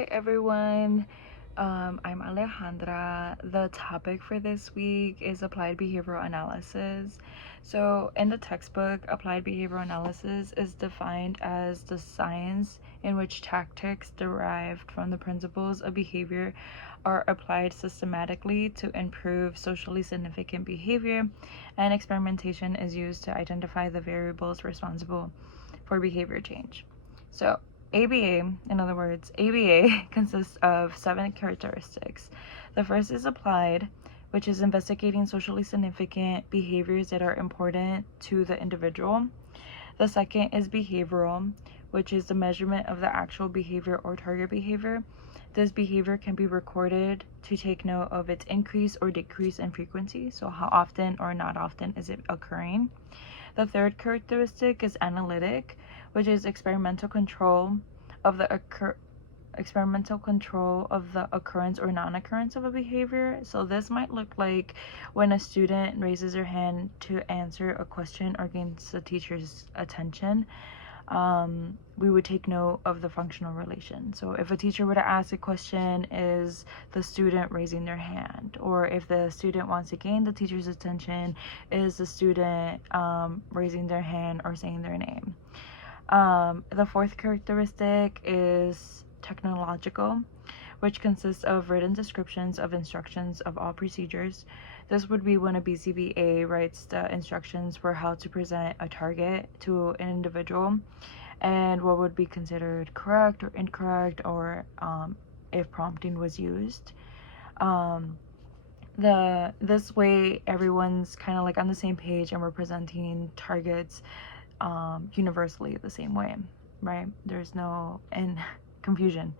Hi everyone, I'm Alejandra. The topic for this week is applied behavioral analysis. So, in the textbook, applied behavioral analysis is defined as the science in which tactics derived from the principles of behavior are applied systematically to improve socially significant behavior, and experimentation is used to identify the variables responsible for behavior change. So, ABA, in other words, ABA consists of 7 characteristics. The first is applied, which is investigating socially significant behaviors that are important to the individual. The second is behavioral, which is the measurement of the actual behavior or target behavior. This behavior can be recorded to take note of its increase or decrease in frequency, so how often or not often is it occurring. The third characteristic is analytic, which is experimental control of the occurrence or non-occurrence of a behavior. So this might look like when a student raises their hand to answer a question or gains the teacher's attention. We would take note of the functional relation. So if a teacher were to ask a question, is the student raising their hand? Or if the student wants to gain the teacher's attention, is the student raising their hand or saying their name? The fourth characteristic is technological, which consists of written descriptions of instructions of all procedures. This would be when a BCBA writes the instructions for how to present a target to an individual and what would be considered correct or incorrect, or if prompting was used. This way everyone's kind of like on the same page and we're presenting targets universally the same way, right? There's no confusion.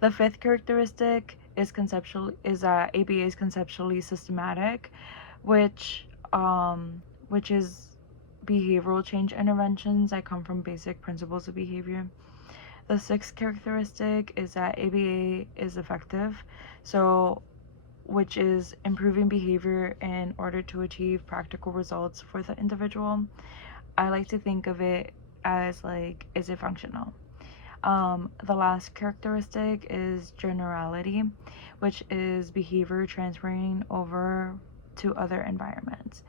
The fifth characteristic is that ABA is conceptually systematic, which is behavioral change interventions that come from basic principles of behavior. The sixth characteristic is that ABA is effective, so which is improving behavior in order to achieve practical results for the individual. I like to think of it as like, is it functional? The last characteristic is generality, which is behavior transferring over to other environments.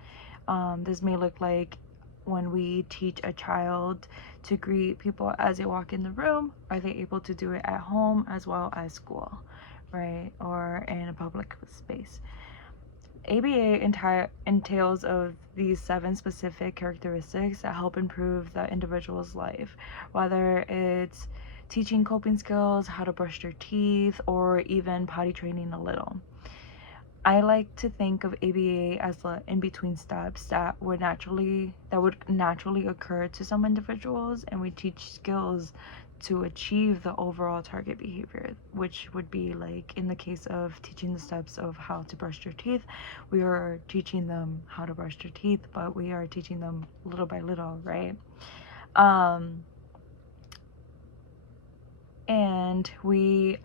This may look like when we teach a child to greet people as they walk in the room. Are they able to do it at home as well as school, right? Or in a public space. ABA entails of these 7 specific characteristics that help improve the individual's life, whether it's teaching coping skills, how to brush their teeth, or even potty training a little. I like to think of ABA as the in-between steps that would naturally occur to some individuals, and we teach skills to achieve the overall target behavior, which would be like in the case of teaching the steps of how to brush their teeth. We are teaching them how to brush their teeth, but we are teaching them little by little, right? And we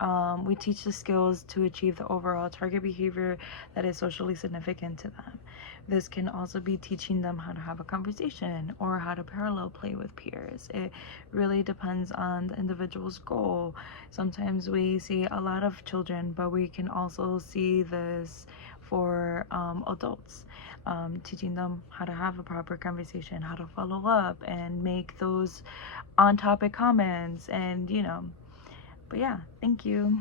teach the skills to achieve the overall target behavior that is socially significant to them. This can also be teaching them how to have a conversation or how to parallel play with peers. It really depends on the individual's goal. Sometimes we see a lot of children, but we can also see this for adults. Teaching them how to have a proper conversation, how to follow up and make those on topic comments, and but yeah, thank you.